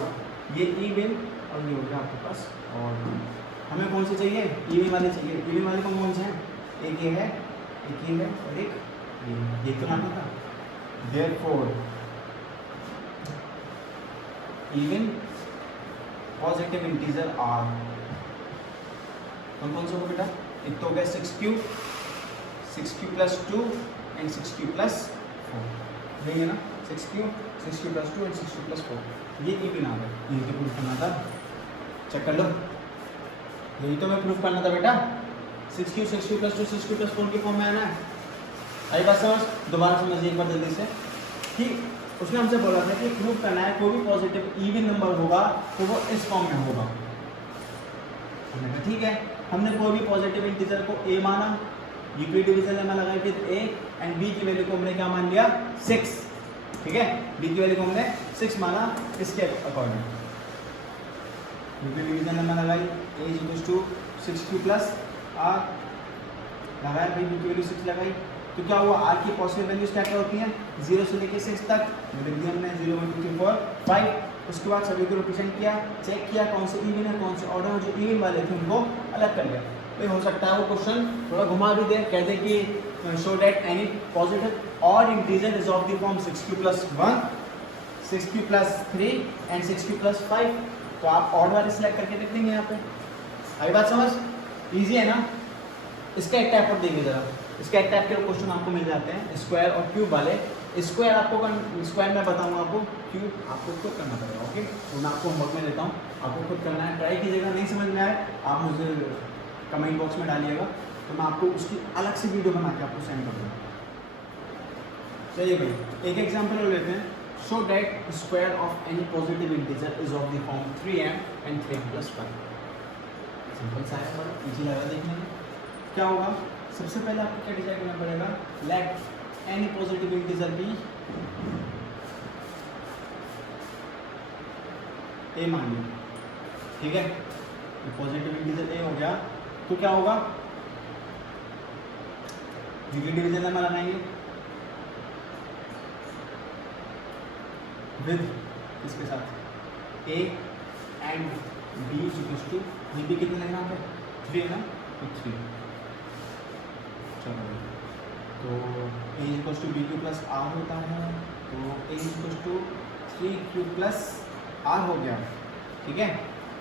ये इवन और ये हो गया आपके पास ऑड। हमें कौन से चाहिए, इवन वाले चाहिए। इवन वाले कौन कौन से हैं, एक ये है, एक ये है और एक ये तो मानना था। Therefore even positive integer are कौन कौन सा होगा बेटा? एक तो हो गया 6q plus 2 and 6q plus 4, यही है ना? 6q plus 2 and 6q plus 4, ये इवन आ गया। यही तो प्रूफ करना था, चेक कर लो। यही तो मैं प्रूफ करना था बेटा। 6q प्लस 2 6q प्लस 4 के फॉर्म में आना है। आई बात समझ? दोबारा समझिए एक बार जल्दी से कि उसने हमसे बोला था कि प्रूफ करना है कोई भी पॉजिटिव इवन नंबर होगा तो वो इस फॉर्म में होगा। हमने कहा ठीक है। हमने कोई भी पॉजिटिव इंटीजर को a माना, यूक्लिड डिवीजन में लगाई फिर a एंड b की वैल्यू को हमने क्या मान लिया? 6। ठीक है, b की वैल्यू को हमने 6 माना इसके अकॉर्डिंग। यूक्लिड डिवीजन में लगाई a equals to 6q plus r लगाया, b की वैल्यू 6 लगाई तो क्या हुआ? r की पॉसिबल वैल्यूज क्या क्या होती हैं? 0 से लेके 6 तक लिख दिया हमने 0 1 2 3 4 5। उसके बाद सभी को रिप्रेजेंट किया, चेक किया कौन से इवन है कौन से ऑर्डर है। जो इवन वाले थे उनको अलग कर लिया। तो हो सकता है वो क्वेश्चन थोड़ा घुमा भी दे, कहते कि शो दैट एनी पॉजिटिव और integer is of the form 6q plus 1 6q plus 3 and 6q plus 5। तो आप ऑड वाले सिलेक्ट करके लिख देंगे यहाँ पे। आई बात समझ? इजी है ना? इसका एक टाइप और देखिए जरा। इसका एक टाइप के क्वेश्चन आपको मिल जाते हैं स्क्वायर और क्यूब वाले। स्क्वायर आपको स्क्वायर मैं बताऊंगा आपको, क्यूब आपको खुद करना पड़ेगा। ओके, तो मैं आपको होमवर्क में देता हूँ, आपको खुद करना है। ट्राई कीजिएगा, नहीं समझ में आए आप मुझे कमेंट बॉक्स में डालिएगा तो मैं आपको उसकी अलग से वीडियो बना के आपको सेंड कर दूँगा। चलिए भाई एक एग्जाम्पल और लेते हैं। Show that square of any positive integer is of the form 3m and 3m plus 5। Simple सा है, बड़ा इजी लगा देखने में। क्या होगा? सबसे पहले आपको क्या डिसाइड करना पड़ेगा? Let any positive integer be a मान लो। ठीक है, पॉजिटिव इंटीजर ए हो गया तो क्या होगा? यूक्लिड डिवीजन में लगाएंगे विद इसके साथ a and b equals to b कितने लगना है? 3 है ना, तो 3। चलो तो a equals to bq plus r होता है, तो a equals to 3q plus r हो गया। ठीक है,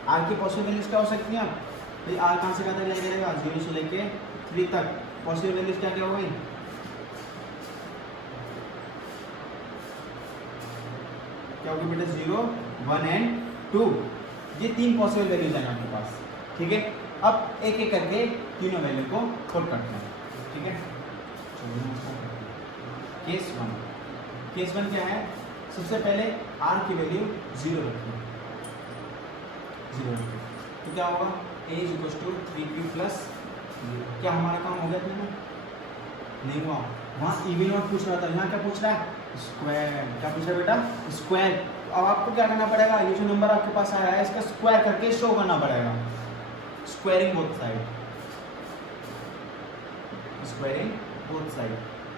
r की पॉसिबल वैल्यूज क्या हो सकती हैं? भाई r कहाँ से कहाँ तक लिया जाएगा? 0 से लेके 3 तक। पॉसिबल वैल्यूज क्या क्या हो गई? क्या होगी बेटा? 0 1 एंड 2। ये 3 पॉसिबल वैल्यूज हैं आपके पास। ठीक है, अब एक एक करके तीनों वैल्यू को पुट करते हैं। ठीक है, केस 1 क्या है? सबसे पहले r की वैल्यू 0 रखिए, 0 रखिए तो क्या होगा? a equals to 3q plus 0। क्या हमारा काम हो गया? इतना नहीं हुआ। वहाँ इवन और पूछ रहा था, यहाँ क्या पूछ रहा है? स्क्वायर। क्या पूछ रहा है बेटा? स्क्वायर। अब आपको क्या करना पड़ेगा? ये जो नंबर आपके पास आया है इसका स्क्वायर करके शो करना पड़ेगा। Squaring both side, squaring both side.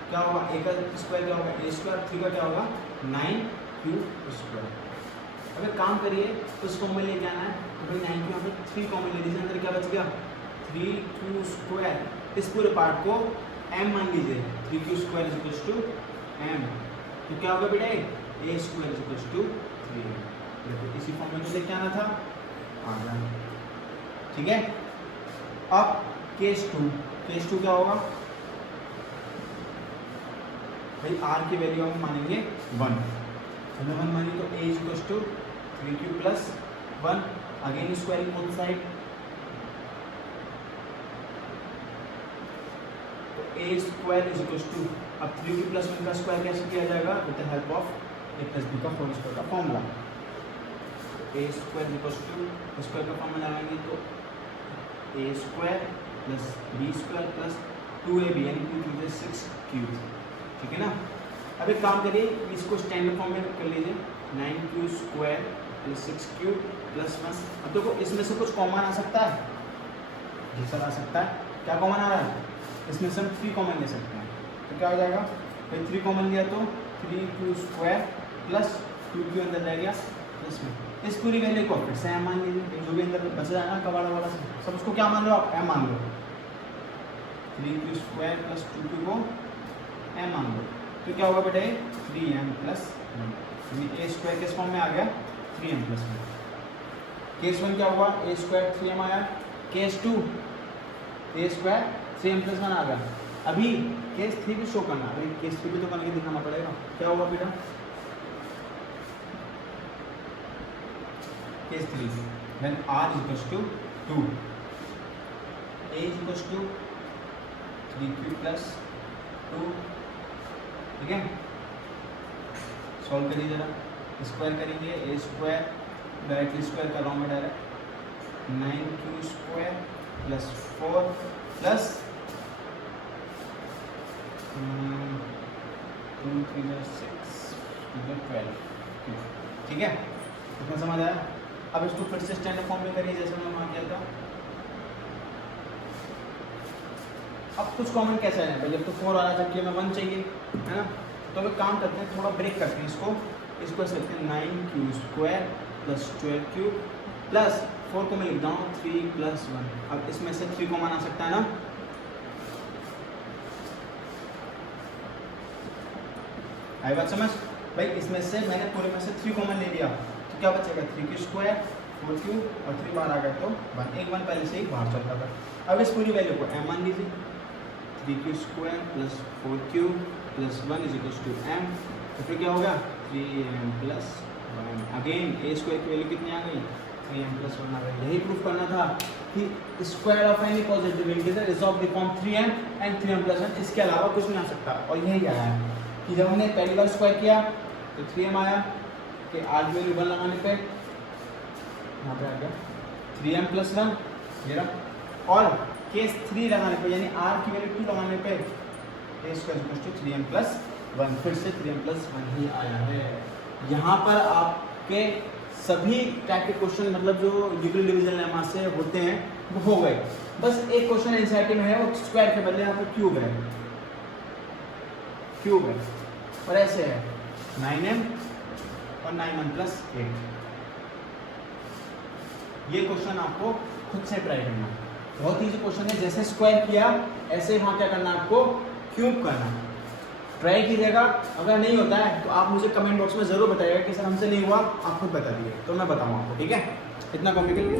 क्या होगा? a का स्क्वायर क्या होगा? a square. 3 का क्या होगा? 9q square. अब एक काम करिए, उस फॉर्म में लेके आना है तो भाई 9q यहाँ पे 3 कॉमन ले लीजिए, अंदर क्या बच गया? 3q square. इस पूरे पार्ट को m मान लीजिए, 3q square is equals to m। तो क्या होगा बेटा? a square is equals to 3। देखो इसी फॉर्म में तो लेके आना था, आ गया। ठीक है, अब केस 2 क्या होगा? भाई r की वैल्यू हम मानेंगे 1। हमने 1 मानी तो a is equals to 3q plus 1। Again squaring both side, a square is equals to, अब 3q प्लस 1 का स्क्वायर कैसे किया जाएगा? With the help of a plus b का होल स्क्वायर का formula. a square is equals to square का फॉर्मूला लगाएंगे तो a square plus b square plus 2ab यानी 2 3 6q। ठीक है ना? अब एक काम करिए, इसको स्टैंडर्ड फॉर्म में कर लीजिए, 9q square plus 6q plus 1। अब देखो इसमें से कुछ कॉमन आ सकता है, ये सब आ सकता है। क्या कॉमन आ रहा है? इसमें से हम 3 कॉमन ले सकते हैं। तो क्या हो जाएगा? भाई 3 कॉमन लिया तो 3q स्क्वायर प्लस 2q अंदर जाएगा प्लस में। इस पूरी वैल्यू को फिर से m मान लीजिए, जो भी अंदर बच रहा है ना कबाड़ा वाला सब उसको क्या मान लो आप? m मान लो। 3q स्क्वायर प्लस 2q को m मान लो, तो क्या होगा बेटा ये 3m प्लस 1, ए स्क्वायर किस फॉर्म में आ गया 3m प्लस 1। केस 1 क्या हुआ, ए स्क्वायर 3m आया, केस 2 ए स्क्वायर 3m प्लस 1 आ गया। अभी केस 3 भी शो करना, अभी केस 3 भी तो करके दिखाना पड़ेगा। क्या होगा बेटा case 3 when r is equals to 2, a is equals to 3q plus 2, ठीक है। सॉल्व करिए जरा, स्क्वायर करेंगे, ए स्क्वायर डायरेक्टली स्क्वायर कर रहा हूँ मैं direct, 9q square plus 4 plus 2 3 6 12, ठीक है। इतना समझ आया। अब इसको फिर से स्टैंडर्ड फॉर्म में करिए जैसे मैंने वहाँ किया था। अब कुछ कॉमन कैसे आए भाई, जब तो 4 आ रहा था कि हमें 1 चाहिए, है ना। तो अब काम करते हैं, थोड़ा ब्रेक करते हैं इसको ऐसे लिखते हैं 9q square plus 12q plus 4 को मैं लिखता हूँ 3 प्लस 1। अब इसमें से 3 को माना सकता है ना, आई बात समझ भाई। इसमें से मैंने पूरे में से 3 कॉमन ले लिया, तो क्या बचेगा 3q स्क्वायर 4q और 3 बाहर आ गया तो 1, एक 1 पहले से ही बाहर चलता था। अब इस पूरी वैल्यू को m मान लीजिए, 3q square plus 4q plus 1 is equal to m, तो फिर क्या होगा 3m plus 1। Again a square की वैल्यू कितनी आ गई 3m प्लस 1 आ गई। यही प्रूफ करना था कि square of any positive integer is of the form 3m and 3m plus 1, इसके अलावा कुछ नहीं आ सकता। और यही आया है कि जब हमने पहली बार स्क्वायर किया तो 3m आया, कि r की वैल्यू 1 लगाने पे यहाँ पे आ गया 3m प्लस 1 ये रहा, और केस 3 लगाने पे यानी r की वैल्यू 2 लगाने पे a square equal to 3m plus 1, फिर से 3m प्लस 1 ही आया है। यहाँ पर आपके सभी टाइप के क्वेश्चन मतलब जो यूक्लिड डिवीजन लेमा से होते हैं वो हो गए। बस एक क्वेश्चन एनसीईआरटी में है, वो स्क्वायर के बदले यहाँ पर क्यूब है, और ऐसे है 9m और 9m प्लस 8। ये क्वेश्चन आपको खुद से ट्राई करना, बहुत ईजी क्वेश्चन है। जैसे स्क्वायर किया ऐसे वहाँ क्या करना है आपको क्यूब करना। ट्राई कीजिएगा, अगर नहीं होता है तो आप मुझे कमेंट बॉक्स में जरूर बताइएगा कि सर हमसे नहीं हुआ, आप खुद बता दीजिए तो मैं बताऊँ आपको, ठीक है। इतना कॉम्प्लिकेटेड